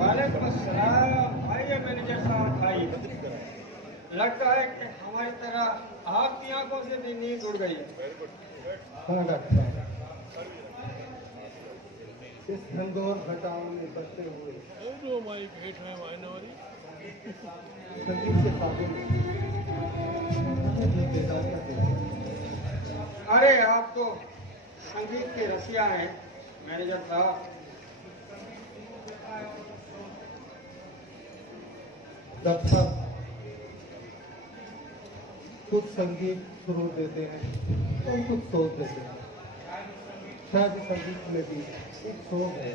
वालेकुम अस्सलाम। आइए मैनेजर साहब, आइए। लगता है कि हमारी तरह आपकी आंखों से भी नींद उड़ गई है। हाँ डॉक्टर साहब, इस घनघोर घटाओं में बसते हुए संगीत के खाबों में मुझे बेदार कर देते। अरे आप तो संगीत के रसिया हैं मैनेजर साहब। डॉक्टर साहब, कुछ संगीत सुरूर देते हैं और कुछ सोच देते हैं। शायद इस संगीत में भी एक सोच है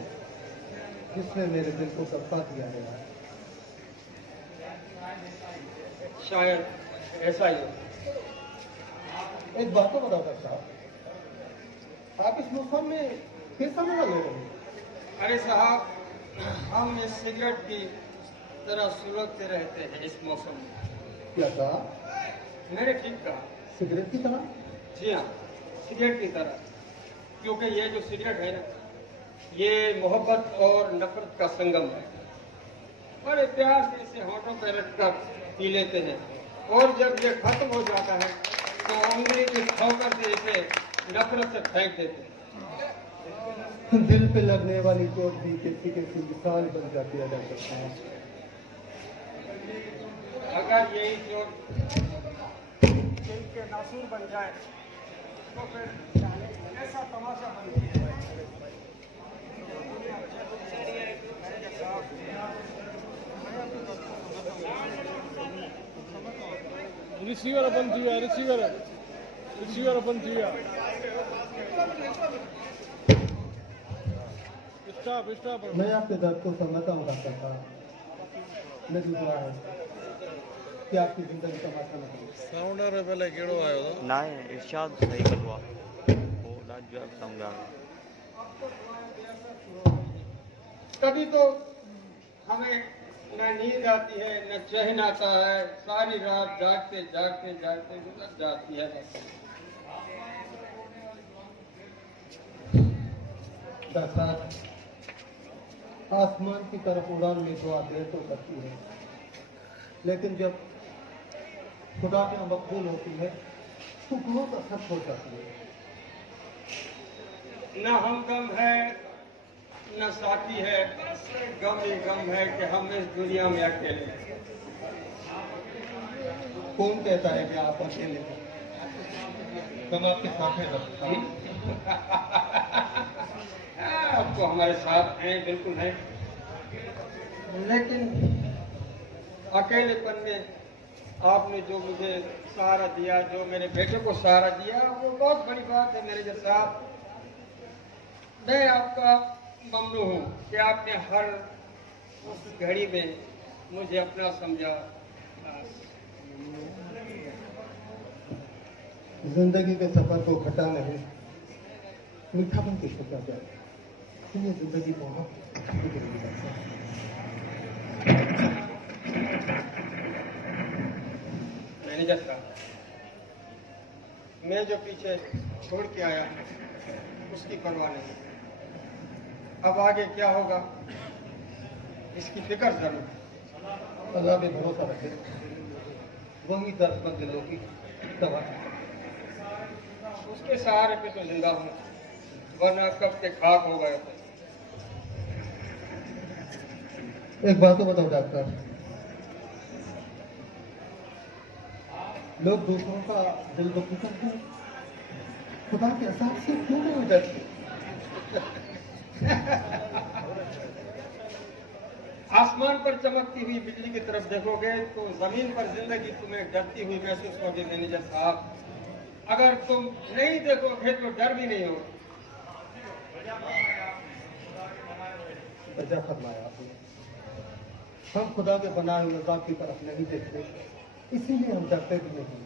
जिसने मेरे दिल को कब्जा दिया है। शायद ऐसा ही हो। एक बात तो बताओ डॉक्टर साहब, आप इस मौसम में कैसा मजा ले रहे हैं? अरे साहब, हम इस सिगरेट की तरह सुलगते रहते हैं इस मौसम में। क्या कहा? मैंने ठीक कहा। सिगरेट की तरह? जी हाँ, सिगरेट की तरह। क्योंकि ये जो सिगरेट है ना, ये मोहब्बत और नफरत का संगम है। बड़े प्यार से इसे होठों पर रखकर पी लेते हैं और जब ये खत्म हो जाता है तो उंगली की ठोकर से इसे नफरत से फेंक देते हैं। दिल पे लगने वाली चोट भी किसी किसी मिसाल बन जाती है डॉक्टर साहब। अगर यही चोट दिल के नासूर बन जाए तो फिर ऐसा तमाशा बन जाए। रिसीवर अपन थी रिसीवर अपन थी स्टॉप मैं आपके दर्द को समझता हूँ डॉक्टर साहब, लेकिन दुआ है कि आपकी जिंदगी तमाशा न हो। साउंडर पहले केड़ो आयो तो ना इरशाद सही करवा वो राज समझा। तभी तो हमें न नींद आती है न चैन आता है। सारी रात जागते जागते जागते गुजर जाती है। डॉक्टर साहब, आसमान की तरफ उड़ान में दुआ देर तो करती है, लेकिन जब खुदा के मकबूल होती है तो बहुत असर हो जाती है। न हमदम है न साथी है, बस गम ही गम है कि हम इस दुनिया में अकेले हैं। कौन कहता है कि आप अकेले हैं? हम आपके साथ हैं डॉक्टर साहब। अब तो हमारे साथ हैं, बिल्कुल हैं, लेकिन अकेलेपन में आपने जो मुझे सहारा दिया, जो मेरे बेटे को सहारा दिया, वो बहुत बड़ी बात है मैनेजर साहब। मैं आपका ममनू हूँ कि आपने हर उस घड़ी में मुझे अपना समझा। जिंदगी के सफर को खट्टा नहीं मीठापन की सोचा जाए, ये जिंदगी बहुत अच्छी जिंदगी है। मैनेजर साहब, मैं जो पीछे छोड़ के आया उसकी परवाह नहीं। अब आगे क्या होगा इसकी फिक्र जरूर है। अल्लाह पे भरोसा रखे, वही दर्दमंद दिलों की दवा। उसके सहारे पे तो जिंदा हूँ, वरना कब के खाक हो गए थे। एक बात तो बताओ डॉक्टर, लोग दूसरों का दिल दुखी करते हैं, खुदा के एहसास से क्यों नहीं डरते? आसमान पर चमकती हुई बिजली की तरफ देखोगे तो जमीन पर जिंदगी तुम्हें डरती हुई महसूस होगी मैनेजर साहब। अगर तुम नहीं देखोगे तो डर भी नहीं होगा। वजह फरमाया आपने, हम खुदा के बनाए हुए निजाम की तरफ नहीं देखते, इसीलिए हम डरते भी नहीं।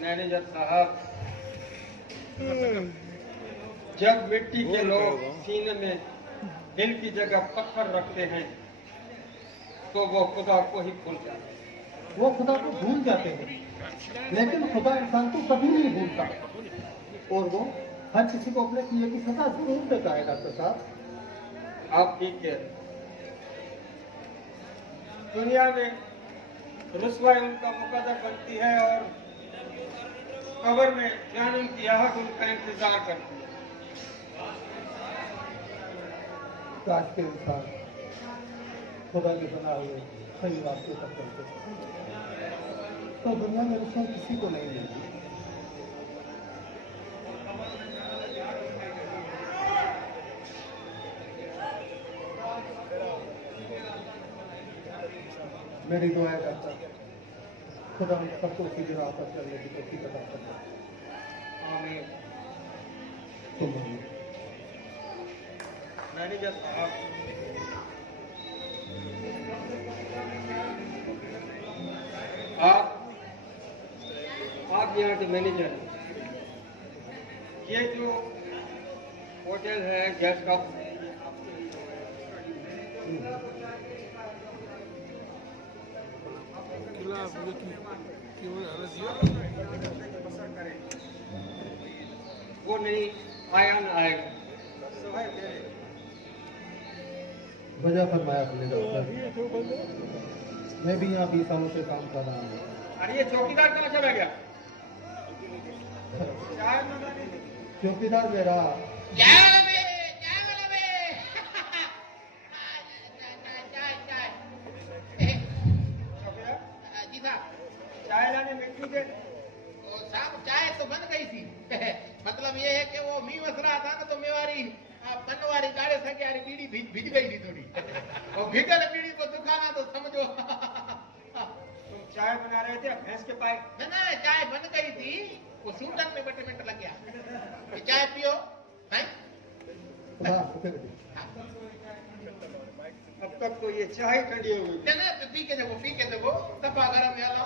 मैनेजर साहब, जब मिट्टी के लोग सीने में दिल की जगह पत्थर रखते हैं तो वो खुदा को ही भूल जाते हैं। वो खुदा को भूल जाते हैं, लेकिन खुदा इंसान को कभी नहीं भूलता और वो हर किसी को अपने किए की सजा जरूर देता है। डॉक्टर साहब, आप ठीक कह रहे हैं। दुनिया में रुसवाई उनका मुकद्दर बनती है और कब्र में जहन्नुम की आहट उनका इंतजार करती है। काश के इंसान खुदा के बनाए हुए सही रास्ते पर चलते तो दुनिया में रुसवाई किसी को नहीं मिलती। मेरी दुआ है डॉक्टर, खुदा हम सबको सीधी राह पर चलने की तौफीक अता फरमाए। आमीन। तुम बोलिए। मैनेजर साहब, आप यहाँ के मैनेजर हैं। ये जो होटल है गेस्ट हाउस, वो नहीं आया ना आएगा। वजह फरमाया अपने डॉक्टर, मैं भी यहाँ 20 सालों से काम कर रहा हूँ। अरे ये चौकीदार कहाँ चला गया? चाय मंगा दीजिए। चौकीदार मेरा चौकीदार जी साहब, चाय लाने मिट्टी के साहब चाय तो बन गई थी। मतलब ये है कि वो मी मस रहा था ना तो मेवारी बनवारी गाड़े सके यारी बीड़ी भिज गई थी थोड़ी। और भिगल बीड़ी को दुखाना तो समझो। तुम चाय बना रहे थे, भैंस के पाए। ना चाय बन गई थी, वो सूटन में बटे मिनट लग गया। ये चाय पियो हैं? हाँ, पकड़ ली। अब तक तो ये चाय ठंडी हो गई। ना पी के देखो सफा गरम याला।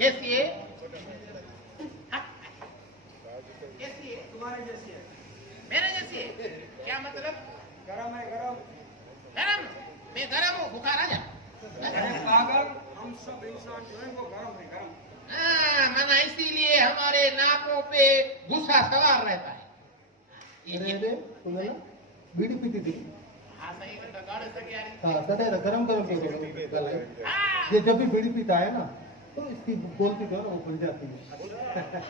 कैसी है? कैसी है? तुम्हारे जैसी है। मेरे जैसी है? क्या मतलब? गरम है गरम। गरम? मैं गरम हूँ, बुखार आ जा। अरे पागल, हम सब इंसान जो है वो गरम है गरम। मना इसीलिए हमारे नाकों पे गुस्सा सवार रहता है। अरे तुम्हें ना बीड़ी पीती थी। हाँ सही बेटा, गाड़े सके यारी। हाँ, सदा गरम गरम पियो। हाँ। ये जब भी बीड़ी पीता है ना तो इसकी बोलती जो है ना वो खुल जाती है। डॉक्टर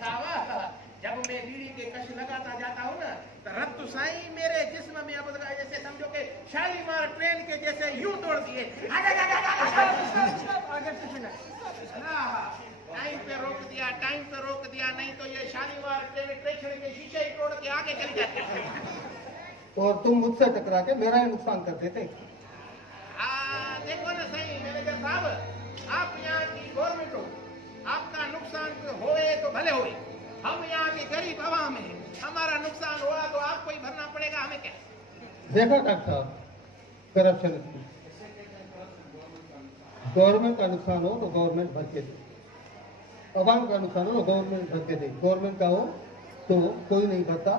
साहब, जब मैं बीड़ी के कश लगाता जाता हूँ ना तो रक्त साई मेरे जिस्म में अब जैसे समझो कि शालीमार ट्रेन के जैसे यूं दौड़ दिए। टाइम पे रोक दिया, नहीं तो ये शालीमार ट्रेन स्टेशन के शीशे ही तोड़ के आगे चली जाती। और तुम मुझसे टकरा के मेरा ही नुकसान कर देते। देखो ना सही मैनेजर साहब, आप यहाँ की गवर्नमेंट हो, आपका नुकसान होए तो भले होए, हम यहाँ के गरीब आवाम हैं, हमारा नुकसान हुआ तो आपको ही भरना पड़ेगा, हमें क्या? देखा डॉक्टर साहब, करप्शन गवर्नमेंट का नुकसान हो तो गवर्नमेंट भर के दे, अवाम का नुकसान हो तो गवर्नमेंट भर के दे। गवर्नमेंट का हो तो कोई नहीं भरता।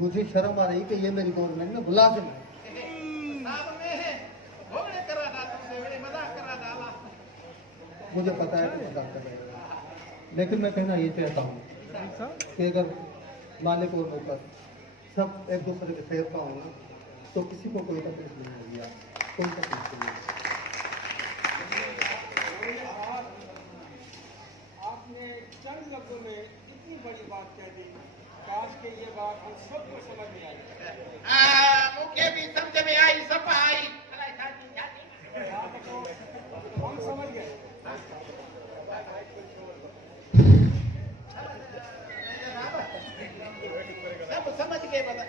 मुझे शर्म आ रही कि ये मेरी गवर्नमेंट में मुलाजिम है। साहब मैं घोड़े कर रहा था, तुमसे बड़े मजाक कर रहा था। मुझे पता है कि मजाक कर रहे हो, लेकिन मैं कहना ये चाहता हूँ कि अगर मालिक और नौकर सब एक दूसरे के सेव का होना तो किसी को कोई तकलीफ नहीं होगी। कोई तकलीफ नहीं। आपने चंद लफ्जों में इतनी बड़ी बात कह दी, काश के ये बात हम सबको समझ में आई। मुझे भी समझ में आई, सब आई। हम समझ गए। सब समझ गए बता।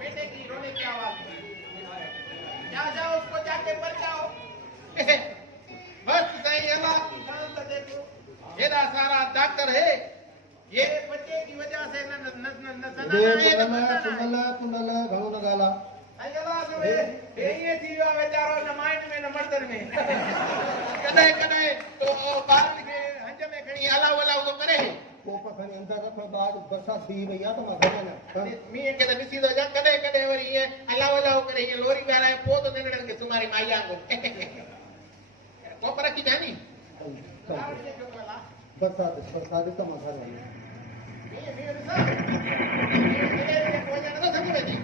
बेटे की रोने की आवाज, जाओ उसको जाके बचाओ। बस सही अल्लाह की शान तो देखो, मेरा सारा डॉक्टर है, ये बच्चे की वजह से न कुंडला घणो न ॻाल्हा। अजला जो ये थी जो वेचारो न माइंड में न मर्दन में कदे कदे तो बाल के हंज में खणी अलाव अलाव तो करे को पखन अंदर रख बाद बरसात थी भैया तो मां घर में मी के तो ॾिसी तो जा कदे कदे वरी ये अलाव अलाव करे ये लोरी गालाए पो तो निकड़न के तुम्हारी माईया को को पर की जानी बरसात तो मां घर में ये कोई जाने तो समझ में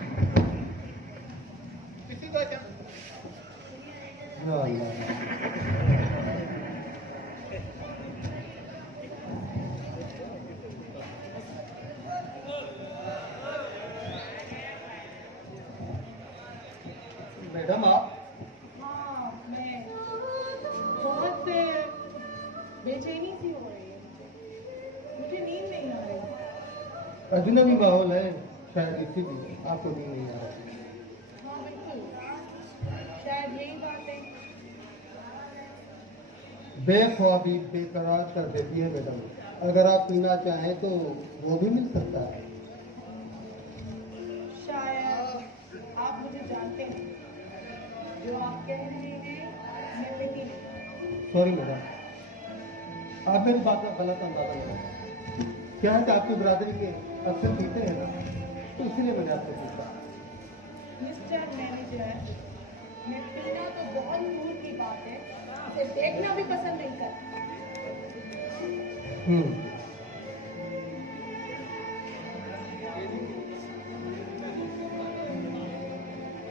किसी तो जा हां अल्लाह मैडम आप हाँ मैं बहुत बेचैनी सी हो रही है मुझे नींद नहीं आ रही अजनबी माहौल है शायद इसीलिए आपको नींद नहीं आ रही हाँ बिल्कुल शायद यही बात है बेख्वाबी बेकरार कर देती है मैडम अगर आप पीना चाहें तो वो भी मिल सकता है शायद आप मुझे जानते हैं जो आप कह रहे हैं मैं पीती नहीं सॉरी मैडम आप मेरी बात का गलत अंदाजा लगाए क्या है कि आपकी बिरादरी में अक्सर पीते हैं ना तो इसलिए मैंने आपसे पूछा मिस्टर मैनेजर मैं पीना तो बहुत दूर की बात है इसे देखना भी पसंद नहीं करती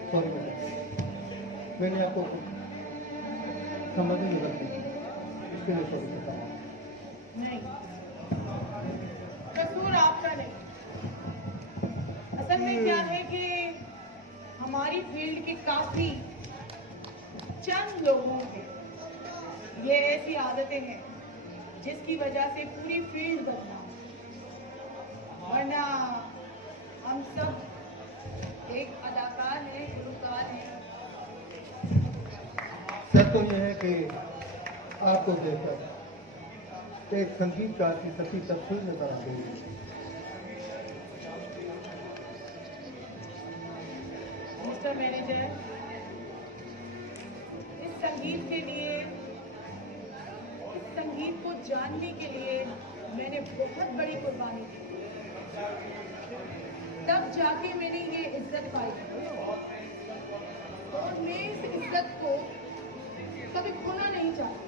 सॉरी मैडम मैंने आपको समझ नहीं रखी इसके लिए सॉरी कहता हूँ नहीं कसूर आपका नहीं असल में क्या है कि हमारी फील्ड के काफी चंद लोगों के ये ऐसी आदतें हैं जिसकी वजह से पूरी फील्ड बदनाम वरना हम सब एक अदाकार हैं गुलकार हैं सच तो यह है कि आपको देखकर एक संगीतकार की सच्ची तस्वीर नजर आ गई मिस्टर मैनेजर इस संगीत के लिए इस संगीत को जानने के लिए मैंने बहुत बड़ी कुर्बानी दी तब जाके मैंने ये इज्जत पाई और मैं इस इज्जत को कभी खोना नहीं चाहती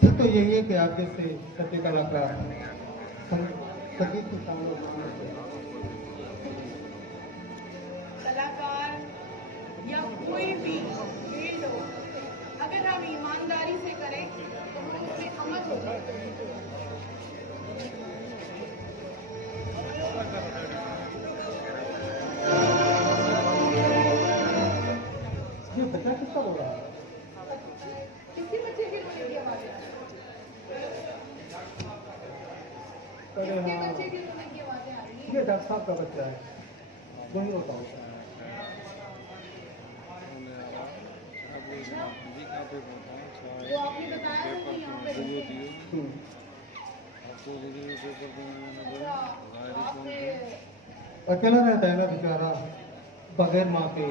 सच तो यही है कि आप जैसे सच्चे कलाकार संगीत के सामने उतारने चाहिए। कलाकार या कोई भी फील्ड हो अगर हम ईमानदारी से करें तो हम उसमें अमल हो जाते हैं ये बच्चा किसका हो रहा है किसी बच्चे के रोने की आवाज है अरे किसके हाँ बच्चे की रोने की आवाजें आ रही हैं ये डॉक्टर साहब का बच्चा है वही होता है वो आपने बताया था कि यहाँ पे रहते हैं। अच्छा, आपने अकेला रहता है ना बेचारा बगैर माँ के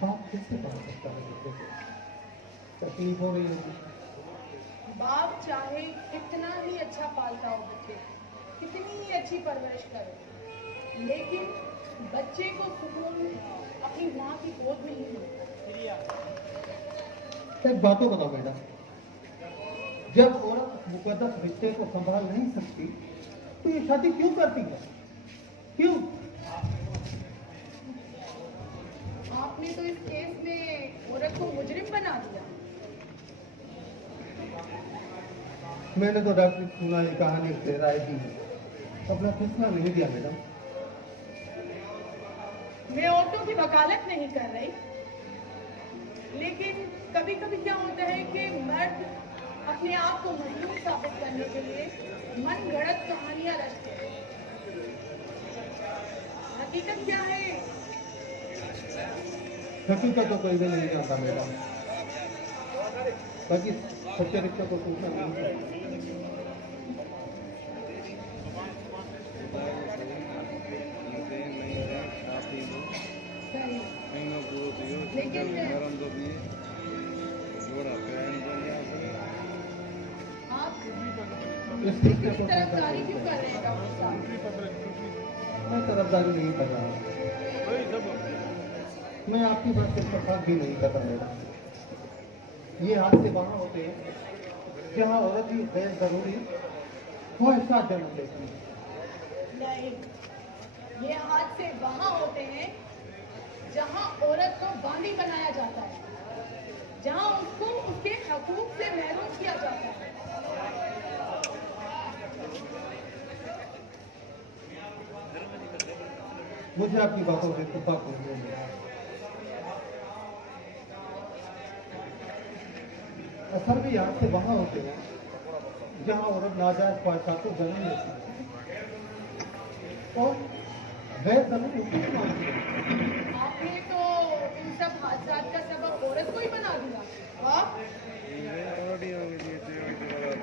बाप कैसे पढ़ सकता है बच्चे को तकलीफ हो रही होगी बाप चाहे कितना ही अच्छा पालता हो बच्चे कितनी ही अच्छी परवरिश करे लेकिन बच्चे को सुकून अपनी माँ की गोद में ही मिलता एक बातों बताओ बेटा जब औरत मुकद्दस रिश्ते को संभाल नहीं सकती तो ये शादी क्यों करती है क्यों आपने तो इस केस में औरत को मुजरिम बना दिया मैंने तो डॉक्टर सुना ये कहानी से राय दी है अपना फैसला नहीं दिया मैडम मैं औरतों की वकालत नहीं कर रही लेकिन कभी कभी क्या होता है कि मर्द अपने आप को मजलूम साबित करने के लिए मन गढ़ंत कहानियां रचते हैं हकीकत क्या है हकीकत तो कोई भी नहीं जानता मैडम बाकी सच्चे रिश्ते को पूछना नहीं चाहिए नहीं महीनो पूरो थी वियो लेकिन गरम तो दिए जोड़ा पैन तो यहाँ से आप इस रिश्ते इस को तरफदारी क्यों कर रहे हैं डॉक्टर साहब? मैं तरफदारी नहीं कर रहा हूँ। वही सब मैं आपकी बात से इत्तेफाक भी नहीं कर रहा मैडम। ये हादसे वहाँ होते हैं जहाँ औरत भी गैर जरूरी ख्वाहिशात जन्म लेती है। नहीं, ये हादसे वहाँ होते हैं जहाँ औरत को बांदी बनाया जाता है, जहाँ उसको उसके हकूक से महरूम किया जाता है। मुझे आपकी बातों से इत्तेफाक नहीं है। असर भी हादसे वहाँ होते हैं जहाँ औरत नाजायज ख्वाहिशात को जन्म लेती है और गैर जरूरी हुकूक मांगती है। आपने तो इन सब हादसात का सबब औरत को ही बना दिया। हाँ? ऑलरेडी हो गई थी चेहरे के बाद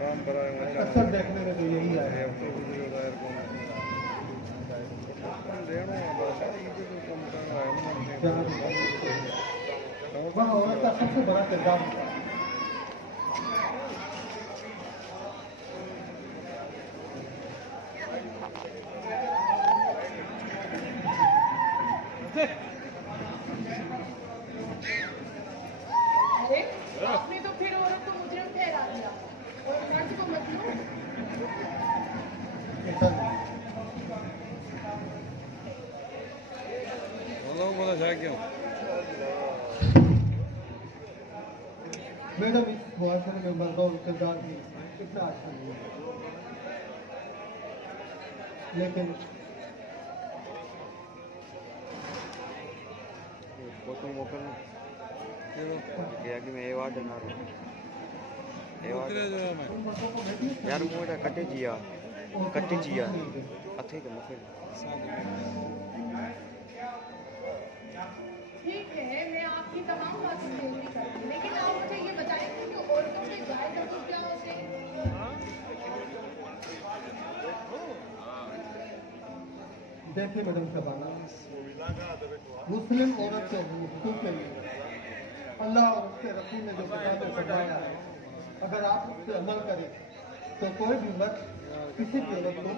काम कराए अक्सर देखने में तो यही आया है। तो वीडियो दायर को लेना भाषा ये तो कम करना है जहाँ भी वहाँ औरत का सबसे बड़ा किरदार होता है। अरे आपने तो फिर औरत को मुजरिम ठहरा दिया और मर्द को मजलूम। ऐसा नहीं। बोला जा क्यों मैडम इस मुआशरे में मर्द और किरदार भी इतना अच्छा नहीं है, लेकिन फोटो मोकल कि मैं एवार्ड ना रो उतरे जो है मैं यार मोटा कटे जिया अथे के मुखे ठीक है, मैं आपकी तमाम बातें जरूरी करती हूँ, लेकिन आप मुझे ये बताएंगे कि औरतों के जायज हकूक क्या होते हैं? देखिए मैडम शबाना, मुस्लिम औरत के हुकूक के लिए अल्लाह और उसके रसूल ने जो किताब में फरमाया है, अगर आप उस पर अमल करें तो कोई भी मर्द किसी भी औरत को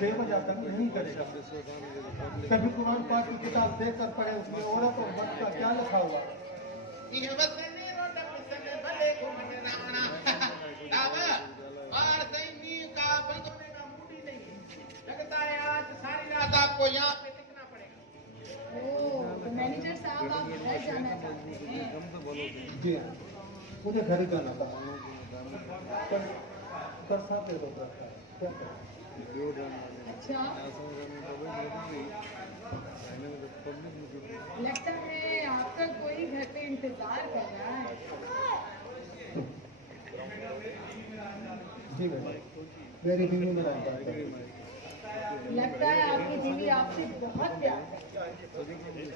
बेवजह तंग नहीं करेगा। कभी कुरान पाक की किताब देख कर पढ़े उसमें औरत और मर्द का क्या लिखा हुआ है। ये बस ने रोड पिसने भले को मने रावणा दावा और सही मीर का बंदों का मूड ही नहीं लगता है आज सारी रात आपको यहाँ पे टिकना पड़ेगा। ओह, तो मैनेजर साहब आप घर जाना चाहते हैं? जी हाँ, मुझे घर ही जाना था पर साथ में रोक रखा है, क्या करें? अच्छा, लगता है आपका कोई घर पे इंतजार कर रहा है। जी मैडम, मेरी बीवी मेरा इंतजार कर रही है। लगता है आपकी बीवी आपसे बहुत प्यार करती है।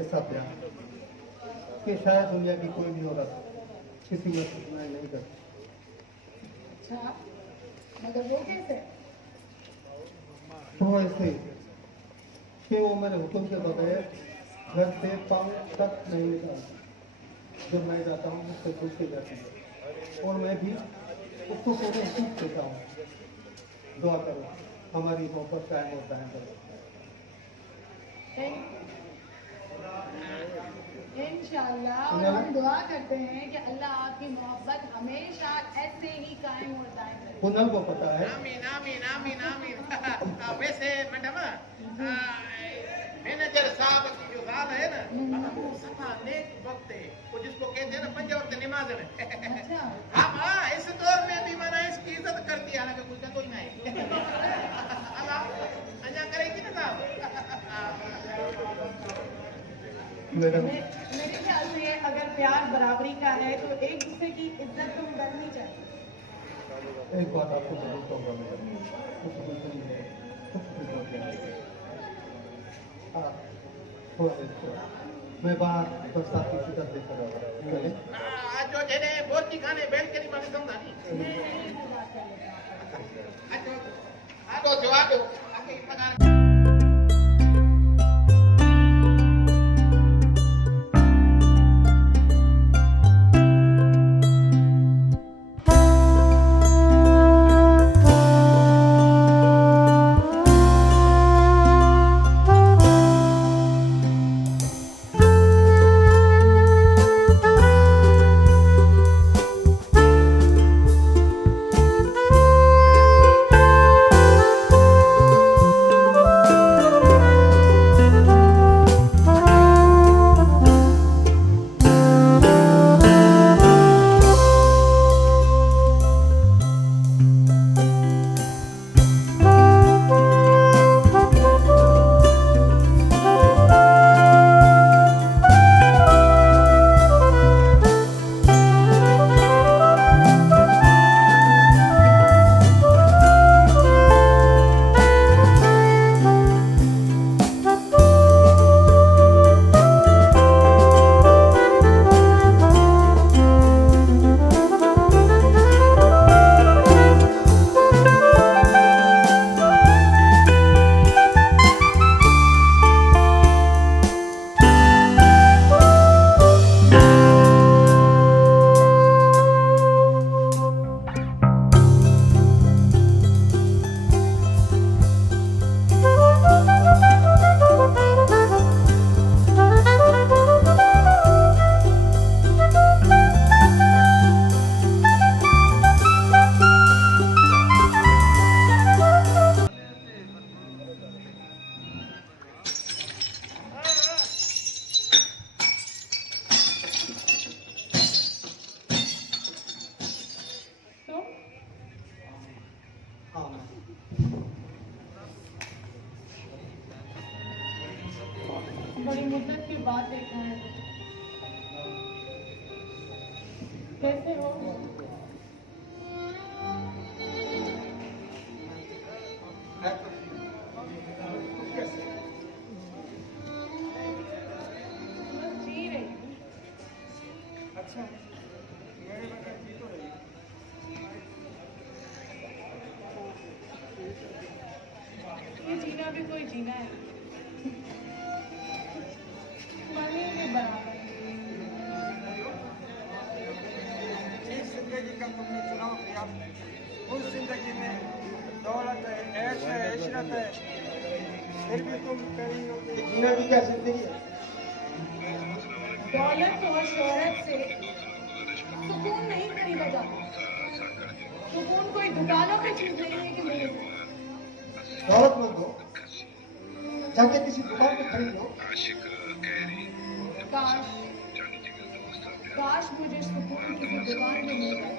ऐसा प्यार कि शायद दुनिया की कोई भी औरत किसी में सुनाई नहीं करती। अच्छा, मगर वो कैसे? तो ऐसे कि वो मेरे हुक्म के बगैर घर से पाँव तक नहीं निकालती। जब मैं जाता हूँ मुझसे पूछती जाती है और मैं भी उसको पूरे हुक्म देता हूँ। दुआ करो हमारी मोहब्बत कायम और दायम करो। इंशाल्लाह, और हम दुआ करते हैं कि अल्लाह आपकी मोहब्बत हमेशा ऐसे ही कायम और दायम रहे। पुनल को पता है आमीन आमीन आमीन आमीन वैसे मैडम मैनेजर साहब की जो जाल है ना वो सफा नेक वक्त है वो जिसको कहते हैं ना 5 वक्त नमाज है। अच्छा, हाँ इस दौर में भी मैंने इसकी इज्जत करती है हालांकि कुछ कोई नहीं अल्लाह अजा करेगी ना साहब। मैडम। मेरे ख्याल से अगर प्यार बराबरी का है तो एक दूसरे की इज्जत तो करनी चाहिए। एक बात आपको जरूर कहूँगा मैडम, कुछ दूसरी है कुछ भी होती है। थोड़ा देर मैं बाहर बरसात की फिक्र देख रहा हूँ। आज जो जेने बोर्ड की खाने बैठ के नहीं माने समझा नहीं मैं नहीं बात कर लेता। अच्छा आ दो जवाब दो आके पगार बड़ी मुद्दत के बाद देखा है। कैसे हो? बस जी रही हूँ। अच्छा, मेरे बगैर जी तो रही। ये जीना भी कोई जीना है, मरने के बराबर है। जिस जिंदगी का तुमने चुनाव किया, उस जिंदगी में दौलत है, ऐश है, इशरत है, फिर भी तुम कह रही हो कि जीना भी क्या जिंदगी है। दौलत और शोहरत से सुकून नहीं खरीदा जाता। सुकून कोई दुकानों पे चीज नहीं है कि मिले। दौलतमंद हो, जाके किसी दुकान पे खरीद लो। काश काश मुझे सुकून किसी दुकान में मिल जाए।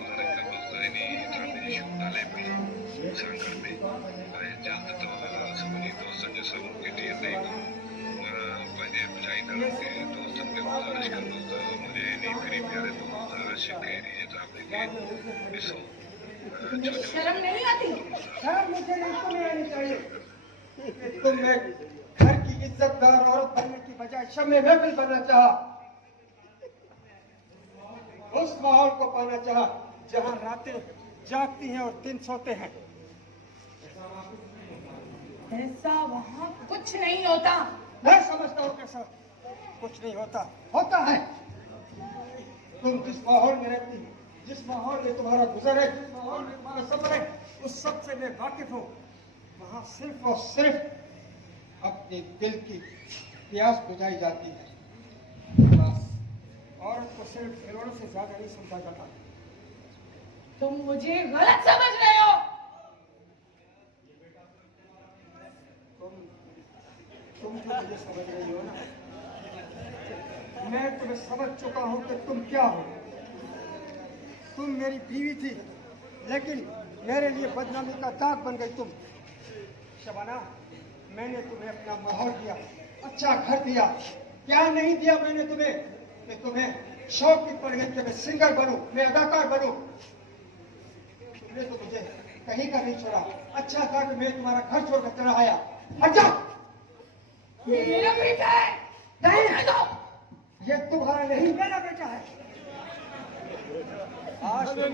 तुम्हें शर्म नहीं आती? शर्म मुझे नहीं आनी चाहिए कि तुमने घर की इज्जतदार औरत बनने की बजाय शम्मे महफिल बनना चाहा, उस माहौल को पाना चाहा जहां रातें जागती हैं और दिन सोते हैं। ऐसा वहाँ कुछ नहीं होता। मैं समझता हूँ कैसा कुछ नहीं होता, होता है। तुम जिस माहौल में रहती हो, जिस माहौल में तुम्हारा गुजर है, जिस माहौल में तुम्हारा सफर है, उस सब से मैं वाकिफ हूँ। वहाँ सिर्फ और सिर्फ अपने दिल की प्यास बुझाई जाती है, बस। औरत को सिर्फ खिलौनों से ज्यादा नहीं समझा जाता। तुम मुझे गलत समझ रहे हो। तुम जो मुझे समझ रही हो ना, मैं तुम्हें समझ चुका हूँ कि तुम क्या हो। तुम मेरी बीवी थी, लेकिन मेरे लिए बदनामी का दाग बन गई तुम। शबाना, मैंने तुम्हें अपना माहौल दिया, अच्छा घर दिया, क्या नहीं दिया मैंने तुम्हें कि तुम्हें शौक की पड़ गई कि मैं सिंगर बनूं, मैं अदाकार बनूं। तुमने तो मुझे कहीं का नहीं छोड़ा। अच्छा था कि मैं तुम्हारा घर छोड़कर चला आया। हट जाओ। ये मेरा बेटा है। नहीं दो, ये तुम्हारा नहीं मेरा बेटा है। आज तुम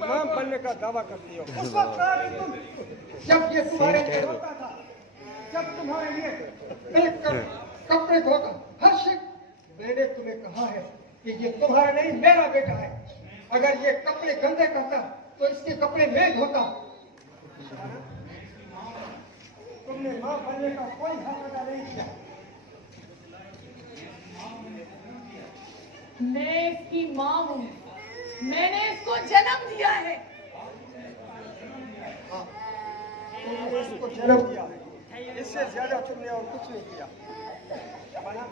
मां बनने का दावा करती हो। उस वक्त कहा नहीं तुम, जब ये तुम्हारे लिए होता था, जब तुम्हारे लिए एक कपड़े धोकर हर शिक, मैंने तुम्हें कहा है कि ये तुम्हारा नहीं मेरा बेटा है। अगर ये कपड़े गंदे करता तो इसके कपड़े मैं धोता। तुमने मां बनने का कोई हक अदा नहीं किया। मैं इसकी माँ हूँ, मैंने इसको जन्म दिया है। तुमने इसको जन्म दिया है, इससे ज्यादा तुमने और कुछ नहीं किया। शबाना,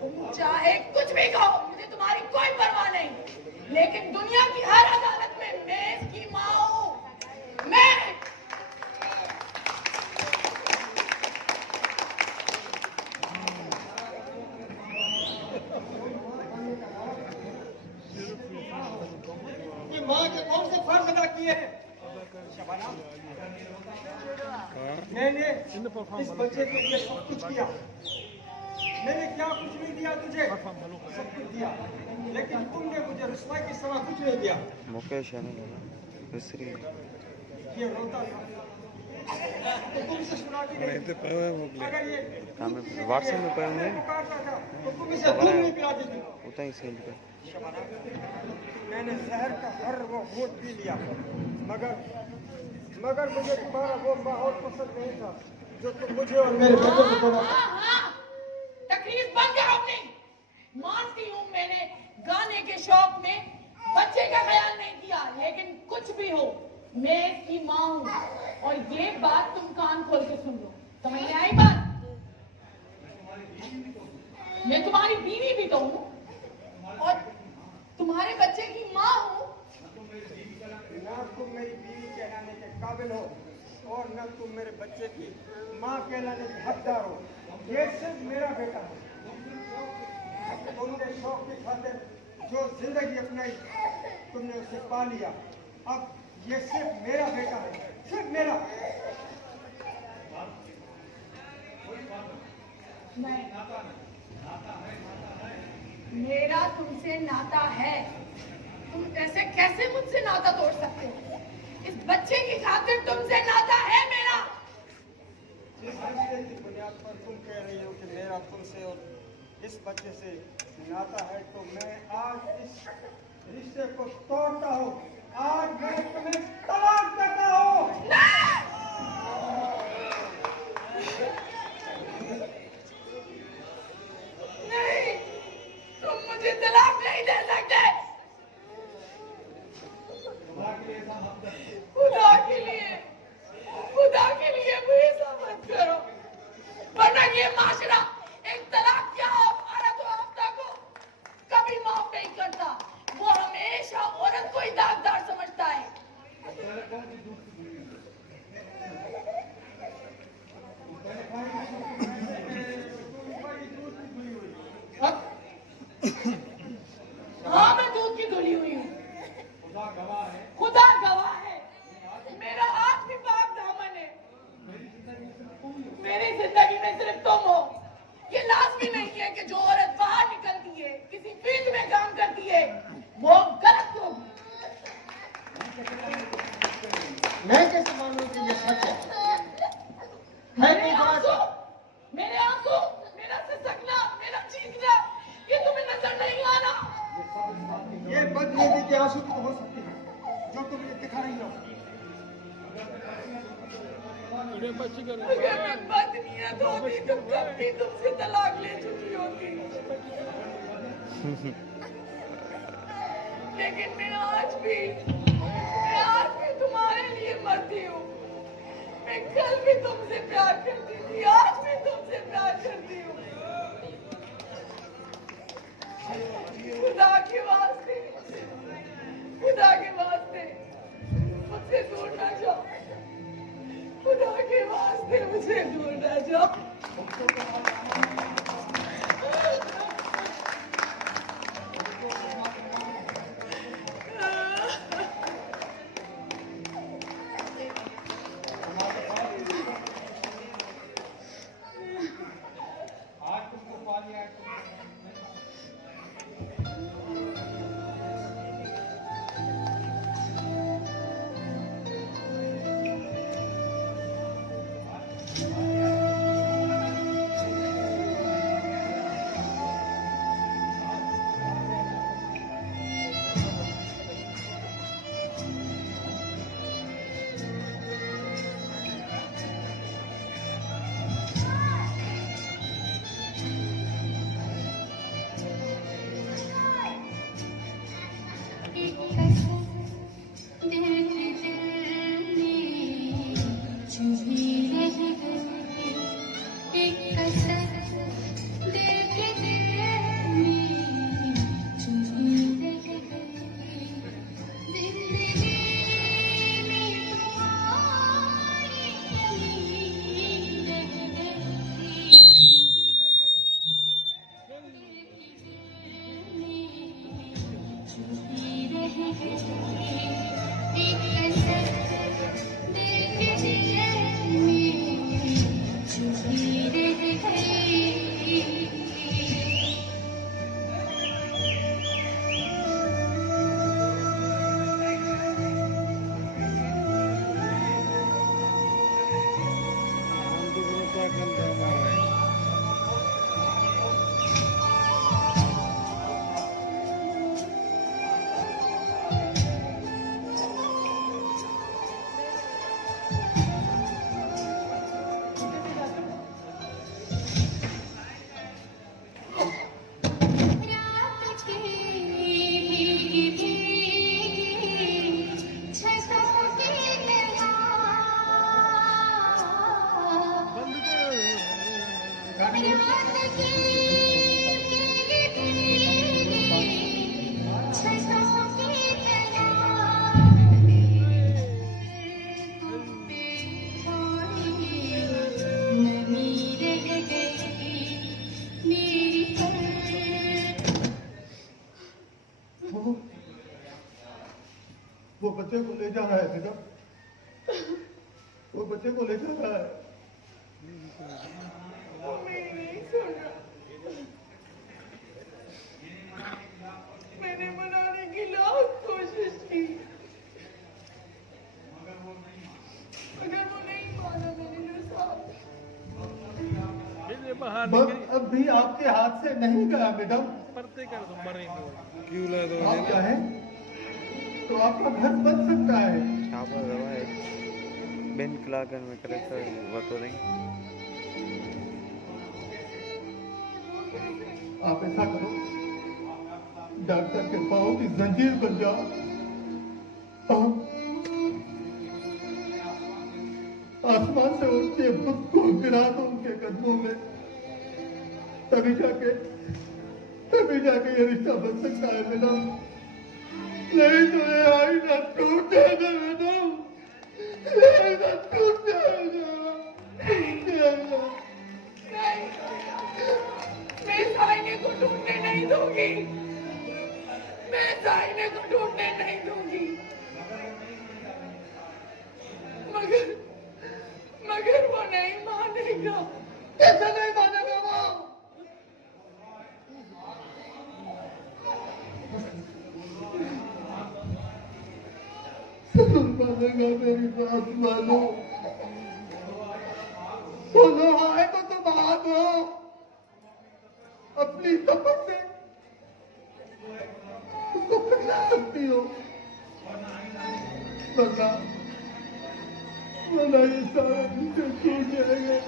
तुम चाहे कुछ भी कहो, मुझे तुम्हारी कोई परवाह नहीं, लेकिन दुनिया की हर अदालत में मैं इसकी माँ हूँ। मैं ये माँ के कौन से फर्ज अदा किए हैं? शबाना, मैंने इस बच्चे के लिए सब कुछ किया। मैंने क्या कुछ नहीं दिया तुझे, सब कुछ दिया, लेकिन तुमने मुझे रुसवाई की सलाह कुछ नहीं दिया। मुकेश है ना दूसरी ये रोता था तो तुमसे सुनाती नहीं। अगर ये व्हाट्सएप में पढ़ा नहीं पुकारता था तो तुम इसे दूध नहीं पिलाती थी। उतना ही सेंड कर शबाना, मैंने जहर का हर वो घूंट पी लिया, मगर मुझे तुम्हारा वो माहौल पसंद नहीं था जो तुम मुझे और मेरे बच्चों को देना। तकलीफ बंद करो अपनी। मानती हूँ मैंने गाने के शौक में बच्चे का ख्याल नहीं किया, लेकिन कुछ भी हो मैं इसकी माँ हूँ और ये बात तुम कान खोल के सुन लो। समझ में आई बात? मैं तुम्हारी बीवी भी तो हूँ और तुम्हारे बच्चे की माँ हूँ। ना तुम मेरी बीवी कहलाने के काबिल हो और न तुम मेरे बच्चे की माँ कहलाने के हकदार हो। ये सिर्फ मेरा बेटा है। तुमने शौक की खातिर जो जिंदगी अपनाई तुमने उसे पा लिया। अब ये सिर्फ मेरा बेटा है, सिर्फ मेरा। नहीं, मेरा तुमसे नाता है। तुम ऐसे कैसे मुझसे नाता तोड़ सकते हो? इस बच्चे की खातिर तुमसे नाता है मेरा। जिस रिश्ते की बुनियाद पर तुम कह रही हो कि मेरा तुमसे और इस बच्चे से नाता है, तो मैं आज इस रिश्ते को तोड़ता हूँ। आज मैं तुम्हें तलाक देता हूँ। नहीं, तुम मुझे तलाक नहीं दे सकते। खुदा के लिए मुझे ऐसा मत करो, वरना ये माशरा एक तलाक क्या औरत और आफ्ता को कभी माफ नहीं करता। वो हमेशा औरत को ही दागदार समझता है। हाँ, मैं दूध की धुली हुई हूँ। खुदा गवाह है, मेरा आज भी पाक दामन है। मेरी जिंदगी में सिर्फ तुम हो। ये लाजमी नहीं है कि जो औरत बाहर निकलती है, किसी फील्ड में काम करती है, वो गलत हो। मैं कैसे मानूं कि ये सच है? मेरे आंसू, मेरा सिसकना, मेरा चीखना, ये तुम्हें नजर नहीं आ रहा? ये बदनीति के आंसू तो हो सकती है जो तुम ये दिखा रही हो। अगर मैं बदनीयत होती तो कभी तुमसे तलाक ले चुकी होती। लेकिन मैं आज भी तुम्हारे लिए मरती हूँ। मैं कल भी तुमसे प्यार करती थी, आज भी तुमसे प्यार करती हूँ। खुदा के वास्ते मुझसे दूर ना जाओ। खुदा के वास्ते मुझे दूर ना जाओ। वो बच्चे को ले जा रहा है मैडम, वो बच्चे को ले जा रहा है। वो मेरी नहीं सुन रहा। मैंने मनाने की लाख कोशिश की, अगर वो नहीं माना मैंने जो साथ। बाहर बस अब भी आपके हाथ से नहीं गया मैडम। परते कर दो मरेंगे क्यों ले दो आप चाहें तो आपका घर बन सकता है। छापा दवा है बेन क्लागन में करे तो वो तो नहीं। आप ऐसा करो, डॉक्टर के पाँव की जंजीर बन जाओ और आसमान से उनके बुत को गिरा दो उनके कदमों में, तभी जाके ये रिश्ता बन सकता है मैडम। नहीं तो ये आईना टूट जाएगा मैडम, ये आईना टूट जाएगा, टूट जाएगा। मैं इस आईने को टूटने नहीं दूंगी, मैं इस आईने को टूटने नहीं दूंगी। मगर वो नहीं मानेगा। कैसे नहीं मानेगा वो? जरूर मानेगा, मेरी बात मानो। बोलो आए तो तुम आ दो अपनी तपक से उसको पिघला सकती हो, वरना ये सारा नीचे छूट जाएगा,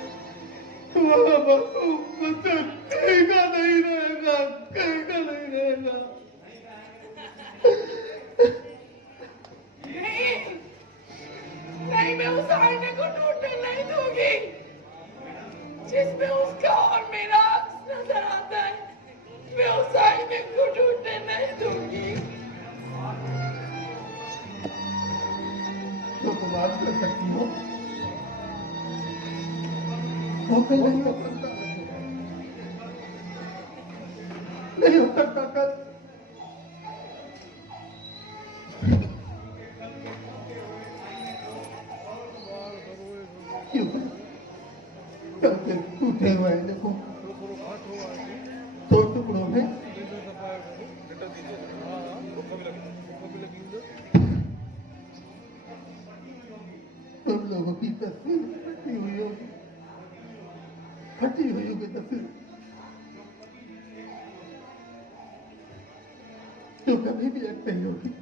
तुम्हारा मासूम बच्चा कहीं का नहीं रहेगा, कहीं का नहीं रहेगा। नहीं, मैं उस आईने को टूटने नहीं दूंगी जिसमें उसका और मेरा अक्स नजर आता है। मैं उस आईने को टूटने नहीं दूंगी। तो तुम आज कर सकती हो, वो कल नहीं हो सकता, नहीं हो सकता कल। क्यों? कल के टूटे हुए देखो दो टुकड़ों में तुम लोगों की तस्वीर फटी हुई होगी, फटी हुई होगी तस्वीर जो कभी भी एक नहीं होगी।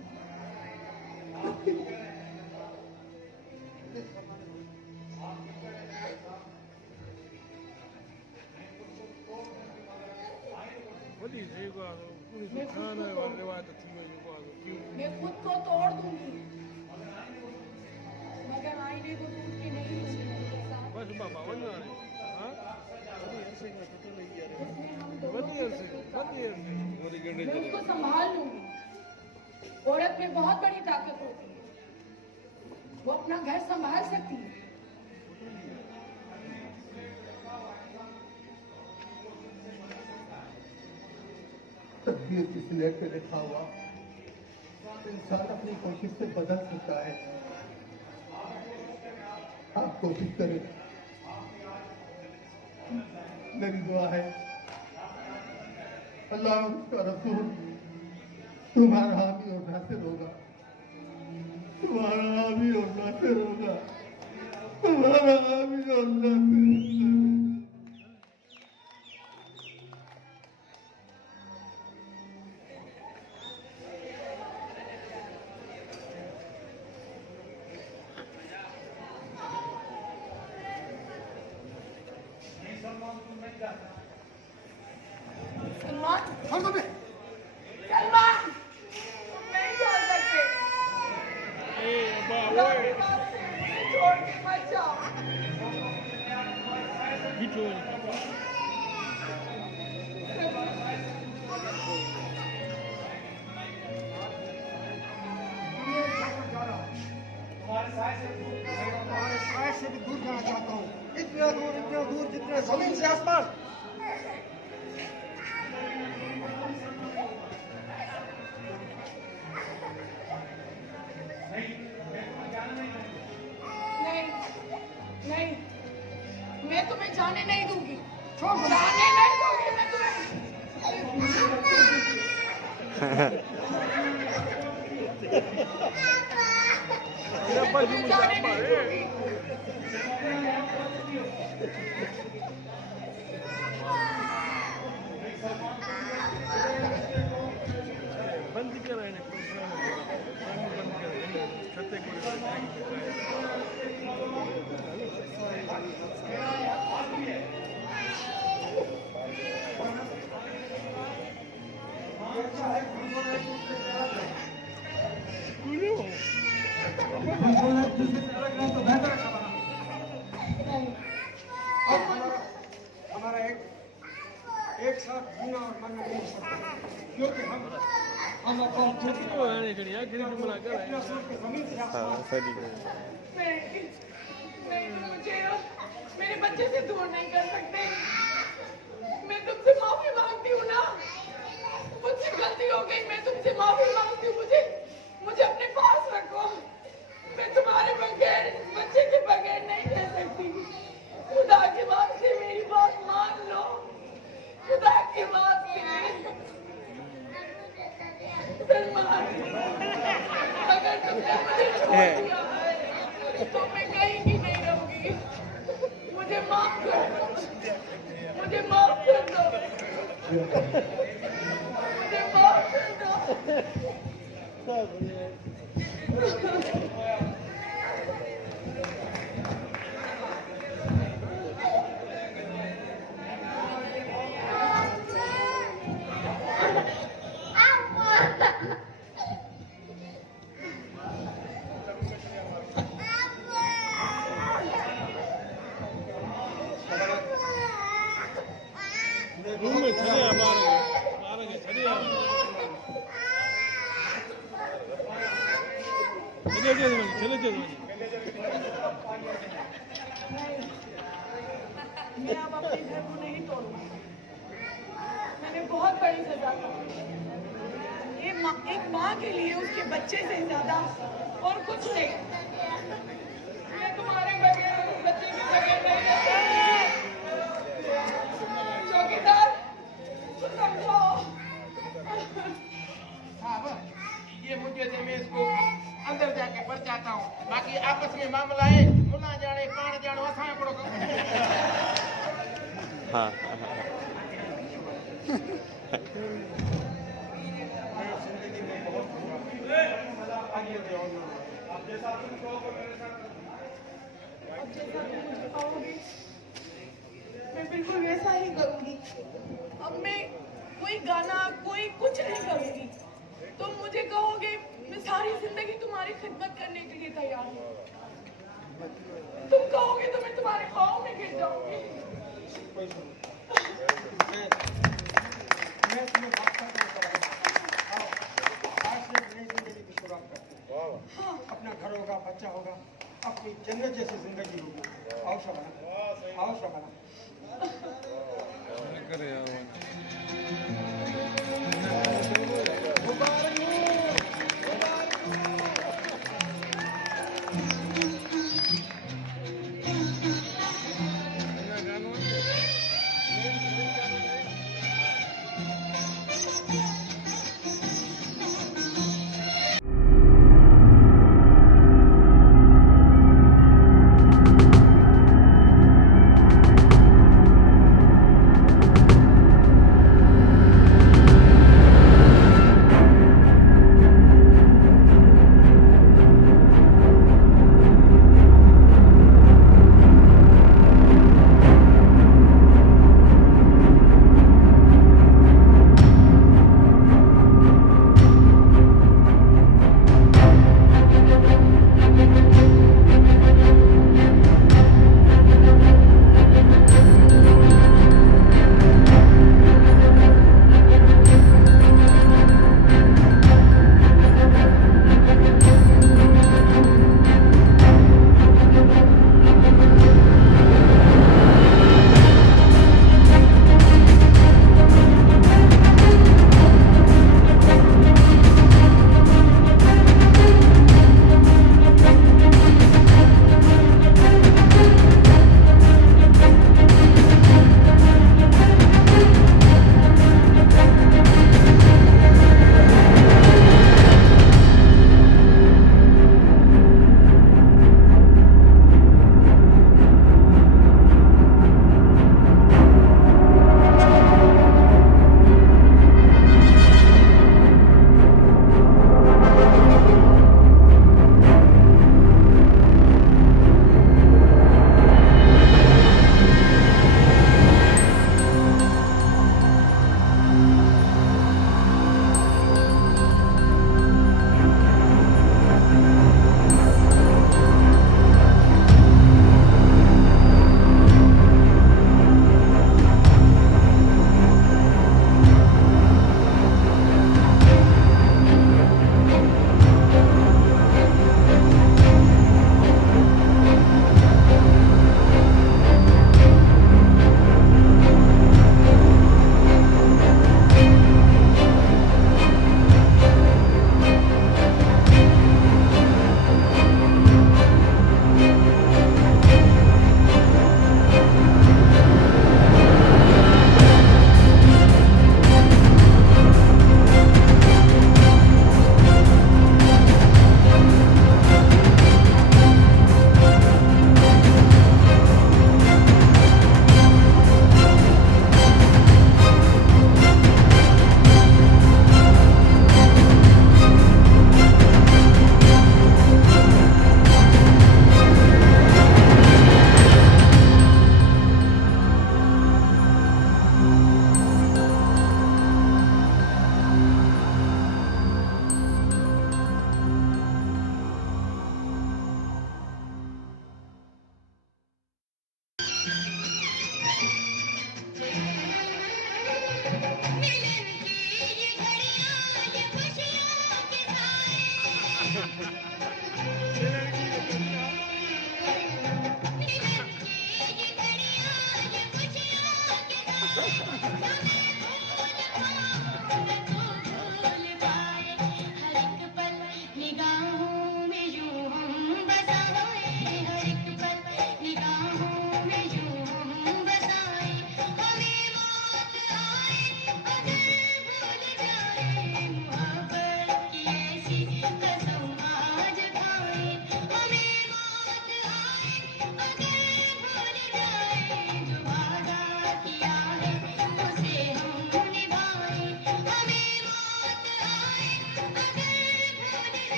मैं खुद को तोड़ दूंगी मगर आईने को टूट के नहीं दूंगी। बस बाबा वरना हां उसमें हम दोनों मैं उसको संभाल लूंगी। औरत में बहुत बड़ी ताकत होती है, वो अपना घर संभाल सकती है। तकदीर की स्लेट पे लिखा हुआ इंसान अपनी कोशिश से बदल सकता है। आप कोशिश करें, मेरी दुआ है अल्लाह उसका रसूल तुम्हारा हामी और नासिर होगा, तुम्हारा हामी और नासिर होगा, तुम्हारा हामी और नासिर होगा। सलमान, सलमान, नहीं जा सकते। छोड़ के मत जाओ। तुम्हारे साय से भी दूर जाना चाहता हूँ, इतना दूर जितने जमीन से आसमान। जाने नहीं दूंगी, जाने नहीं दूंगी मैं तुम्हें। जाने नहीं दूंगी। बंद करें बंद करें छत्ते हमारा एक साथ जीना और मरना नहीं हो सकता, क्योंकि हम छत्ते को रहने के लिए गिरी जुमला कर रहे हैं जमीन से हाँ सही है। नहीं, मुझे मेरे बच्चे से दूर नहीं कर सकते। मैं तुमसे माफी मांगती हूँ ना, मुझसे गलती हो गई, मैं तुमसे माफी मांगती हूँ। मुझे अपने पास रखो। मैं तुम्हारे बगैर, बच्चे के बगैर नहीं रह सकती। खुदा की बात से मेरी बात मान लो, खुदा की बात से। सलमान, अगर तुमने मुझे छोड़ दिया है, तो मैं कहीं भी नहीं रहूंगी। मुझे माफ कर दो, मुझे माफ कर दो, मुझे माफ कर दो। रूम में चले मारेंगे चलिए चले मैं अब अपने घर को नहीं तोड़ूंगी। मैंने बहुत बड़ी सजा पाई। एक माँ के लिए उसके बच्चे से ज्यादा और कुछ नहीं। मैं तुम्हारे बगैर, उस बच्चे के बगैर नहीं रह सकती। चौकीदार, समझाओ। हाँ बस ये मुझे दे, मैं इसको अंदर जाके पर जाता हूँ। बाकी आपस में मामला है, मुला जाने पान जाने असां पड़ो। हाँ अब जैसा तुम मुझे कहोगे, मैं बिल्कुल वैसा ही करूंगी। अब मैं कोई गाना, कोई कुछ नहीं करूंगी। तुम मुझे कहोगे, मैं सारी जिंदगी तुम्हारी खिदमत करने के लिए तैयार हूँ। तुम कहोगे तो मैं तुम्हारे पाँव में गिर जाऊंगी। मैं तुम्हें बात करना चाहूँगा। आज से नई जिंदगी की शुरुआत करते हैं। अपना घर होगा, बच्चा होगा, अपनी जन्नत जैसी जिंदगी होगी। आओ शबाना, आओ शबाना।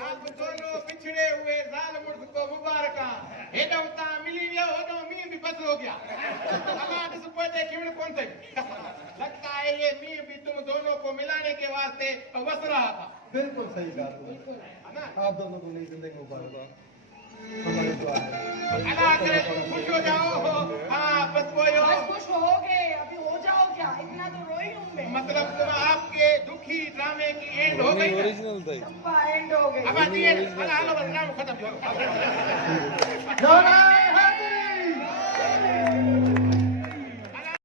आप दोनों पिछड़े हुए साल मुर्द को मुबारका हेडा उता मिली विया होनो मी भी बस हो गया हमारे सुपरते किवड़ कौन थे लगता है ये मी भी तुम दोनों को मिलाने के वास्ते बस रहा था बिल्कुल सही बात है ना आप दोनों को नई जिंदगी मुबारक हमारे दुआ है अल्लाह करे खुश हो जाओ हाँ बस बोलो बस खुश हो गए अभी हो जाओ क्या इतना तो रोई हूँ मैं मतलब तुम आपके दुखी ड्रामे की एंड हो गई ओरिजिनल था सबका एंड हो गई अब आती है हेलो बस ड्रामा खत्म हो ना ना